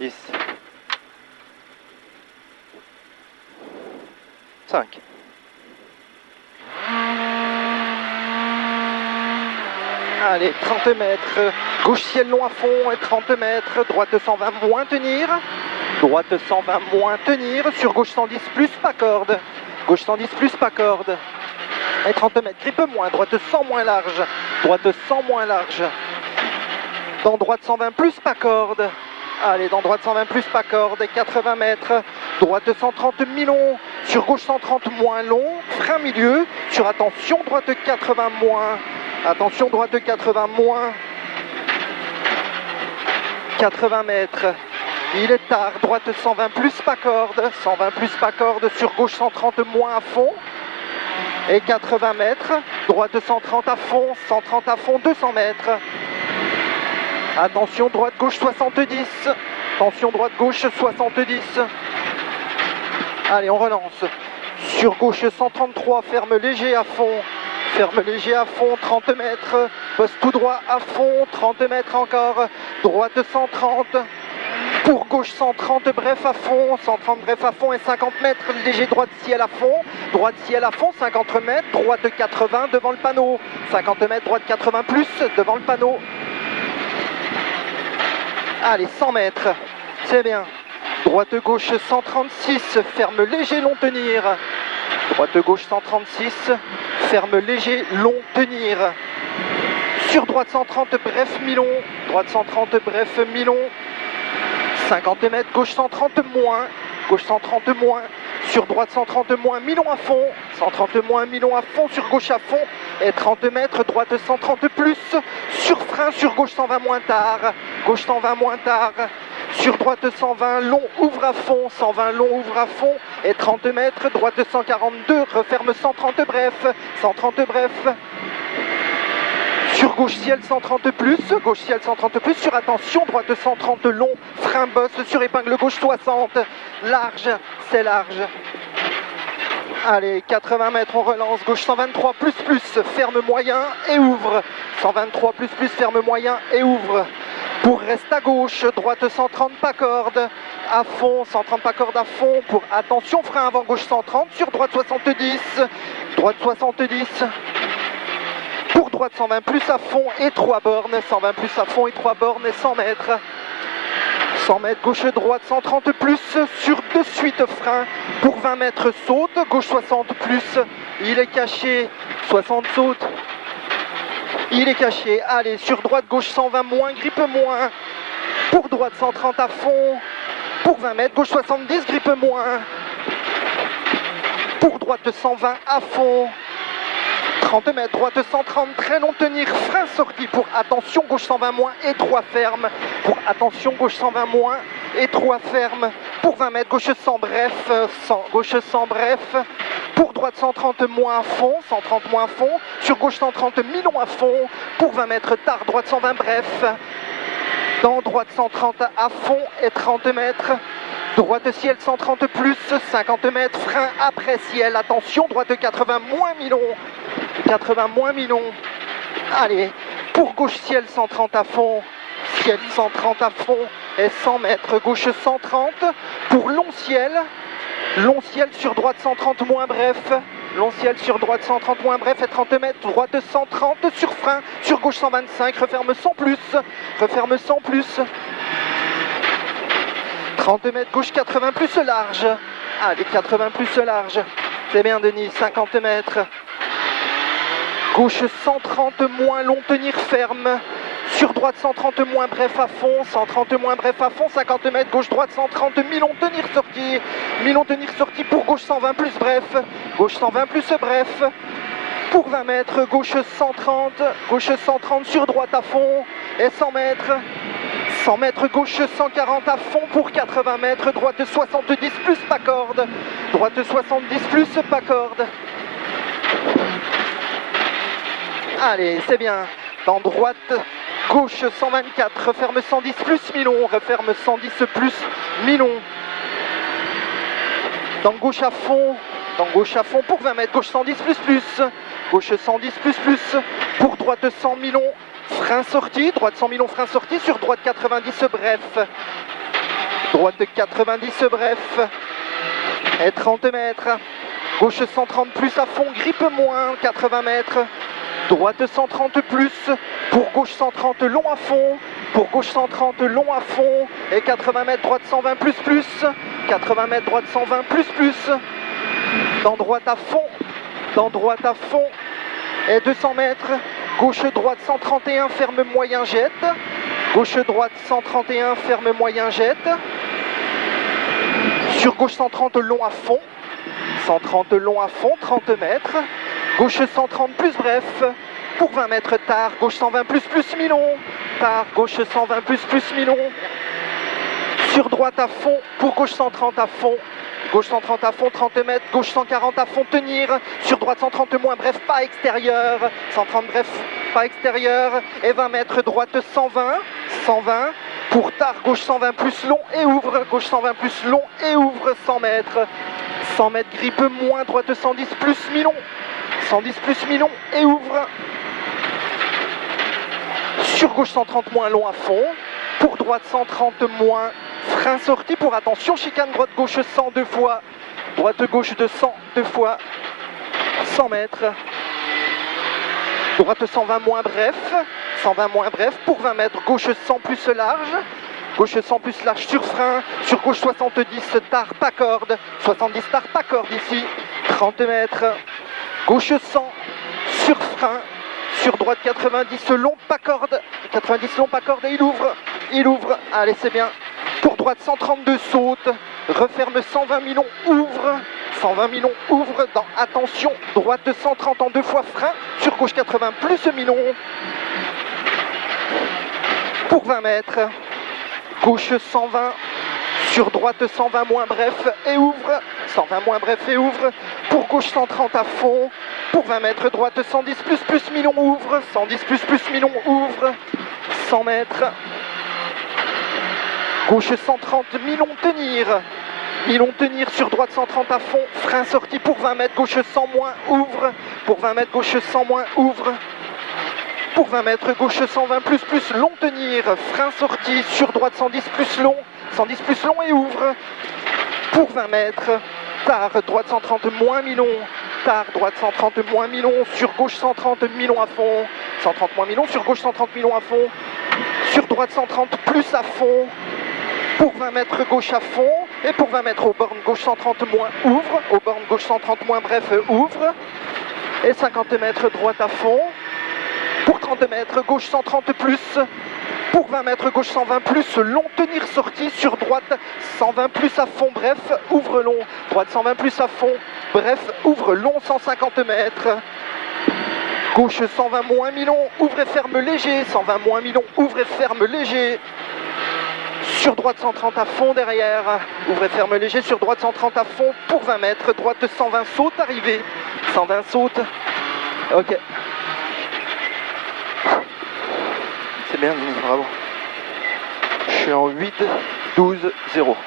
10, 5. Allez, 30 mètres, gauche ciel long à fond et 30 mètres, droite 120 moins tenir, droite 120 moins tenir, sur gauche 110 plus pas corde, gauche 110 plus pas corde, et 30 mètres, grippe moins, droite 100 moins large, droite 100 moins large, dans droite 120 plus pas corde, allez, dans droite 120 plus pas corde, et 80 mètres, droite 130 mi-long, sur gauche 130 moins long, frein milieu, sur attention, droite 80 moins, attention, droite 80 moins, 80 mètres, il est tard, droite 120 plus pas corde, 120 plus pas corde, sur gauche 130 moins à fond, et 80 mètres, droite 130 à fond, 130 à fond, 200 mètres, attention, droite gauche 70, attention, droite gauche 70, allez, on relance, sur gauche 133, ferme léger à fond, 30 mètres, poste tout droit à fond, 30 mètres encore, droite 130, pour gauche 130, bref à fond, 130 bref à fond et 50 mètres, léger droite ciel à fond, 50 mètres, droite 80 devant le panneau, 50 mètres, droite 80 plus devant le panneau, allez, 100 mètres, c'est bien, droite gauche 136, ferme léger long tenir, droite gauche 136, ferme léger long tenir, sur droite 130 bref mi-long, droite 130 bref mi-long, 50 mètres, gauche 130 moins, sur droite 130 moins, mi-long à fond, 130 moins, mi-long à fond, sur gauche à fond, et 30 mètres, droite 130 plus, sur frein, sur gauche 120 moins tard, gauche 120 moins tard, sur droite 120 long, ouvre à fond, 120 long, ouvre à fond, et 30 mètres, droite 142, referme 130 bref, 130 bref, sur gauche ciel 130 plus, sur attention, droite 130 long, frein bosse, sur épingle gauche 60, large, c'est large. Allez, 80 mètres, on relance, gauche 123 plus, ferme moyen et ouvre, 123 plus, ferme moyen et ouvre. Pour reste à gauche, droite 130 pas corde, à fond, 130 pas corde à fond, pour attention, frein avant gauche 130, sur droite 70, pour droite 120 plus à fond et 3 bornes, 120 plus à fond et 3 bornes et 100 mètres. 100 mètres, gauche droite 130 plus, sur de suite frein, pour 20 mètres saute, gauche 60 plus, il est caché, 60 saute, il est caché, allez, sur droite gauche 120 moins, grippe moins, pour droite 130 à fond, pour 20 mètres, gauche 70, grippe moins, pour droite 120 à fond, 30 mètres, droite 130, très long tenir, frein sorti pour attention, gauche 120 moins et 3 fermes, pour attention, gauche 120 moins et 3 fermes, pour 20 mètres, gauche 100 bref, gauche 100 bref, pour droite 130 moins à fond, 130 moins à fond, sur gauche 130 mi-long à fond, pour 20 mètres tard, droite 120 bref, dans droite 130 à fond et 30 mètres, droite ciel 130 plus, 50 mètres, frein après ciel, attention, droite 80 moins mi-long, 80 moins mi-long, allez, pour gauche ciel 130 à fond, ciel 130 à fond et 100 mètres, gauche 130, pour long ciel sur droite 130 moins bref, long ciel sur droite 130 moins bref et 30 mètres, droite 130 sur frein, sur gauche 125, referme 100 plus, 30 mètres, gauche 80 plus large, allez, 80 plus large, c'est bien Denis, 50 mètres, gauche 130 moins long tenir ferme, sur droite 130 moins bref à fond, 130 moins bref à fond, 50 mètres, gauche droite 130, mi-long tenir sorti, pour gauche 120 plus bref, pour 20 mètres, gauche 130 sur droite à fond, et 100 mètres, gauche 140 à fond pour 80 mètres, droite 70 plus pas corde, allez, c'est bien, dans droite, gauche 124, referme 110 plus mi-long, dans gauche à fond pour 20 mètres, gauche 110 plus, pour droite 100 mi-long, frein sorti, droite 100 mi-long, frein sorti, sur droite 90 bref, droite 90 bref, et 30 mètres, gauche 130 plus à fond, grippe moins, 80 mètres, droite 130 plus, pour gauche 130 long à fond, pour gauche 130 long à fond, et 80 mètres, droite 120 plus plus, 80 mètres, droite 120 plus plus, dans droite à fond, et 200 mètres, gauche droite 131, ferme moyen jette, gauche droite 131, ferme moyen jette, sur gauche 130 long à fond, 130 long à fond, 30 mètres, gauche 130 plus bref, pour 20 mètres tard, gauche 120 plus plus mi-long, tard, gauche 120 plus plus mi-long, sur droite à fond, pour gauche 130 à fond, gauche 130 à fond, 30 mètres, gauche 140 à fond, tenir, sur droite 130 moins bref, pas extérieur, 130 bref, pas extérieur, et 20 mètres, droite 120, 120, pour tard, gauche 120 plus long et ouvre, gauche 120 plus long et ouvre, 100 mètres, grippe moins, droite 110 plus mi-long, 110 plus mi-long et ouvre, sur gauche 130 moins long à fond, pour droite 130 moins, frein sorti pour attention, chicane droite gauche 100 deux fois, droite gauche de 100 deux fois, 100 mètres, droite 120 moins bref, 120 moins bref, pour 20 mètres, gauche 100 plus large, gauche 100 plus large sur frein, sur gauche 70 tard pas corde, 70 tard pas corde ici, 30 mètres, gauche 100 sur frein, sur droite 90 long pas corde, 90 long pas corde et il ouvre, allez c'est bien, pour droite 132 saute, referme 120 mi-long, ouvre, 120 mi-long, ouvre, dans attention, droite 130 en deux fois frein, sur gauche 80 plus mi-long, pour 20 mètres, gauche 120, sur droite 120 moins bref et ouvre, 120 moins bref et ouvre, pour gauche 130 à fond, pour 20 mètres, droite 110 plus mi-long, ouvre, 110 plus mi-long, ouvre, 100 mètres, gauche 130, mi-long tenir, sur droite 130 à fond, frein sorti pour 20 mètres, gauche 100 moins, ouvre, pour 20 mètres, gauche 100 moins, ouvre, pour 20 mètres, gauche 120 plus long tenir, frein sorti, sur droite 110 plus long, 110 plus long et ouvre, pour 20 mètres, tard, droite 130 moins mi-long, tard, droite 130 moins mi-long, sur gauche 130 mi-long à fond, 130 moins mi-long, sur gauche 130 mi-long à fond, sur droite 130 plus à fond, pour 20 mètres gauche à fond, et pour 20 mètres aux bornes gauche 130 moins, ouvre, aux bornes gauche 130 moins bref, ouvre, et 50 mètres droite à fond, pour 30 mètres gauche 130 plus, pour 20 mètres gauche 120 plus, long tenir sorti, sur droite 120 plus à fond, bref, ouvre long, droite 120 plus à fond, bref, ouvre long 150 mètres, gauche 120 moins mi-long, ouvre et ferme léger, 120 moins mi-long, ouvre et ferme léger, sur droite 130 à fond derrière, ouvre et ferme léger, sur droite 130 à fond, pour 20 mètres, droite 120 saute, arrivé, 120 saute, ok. C'est bien, bravo. Je suis en 8, 12, 0.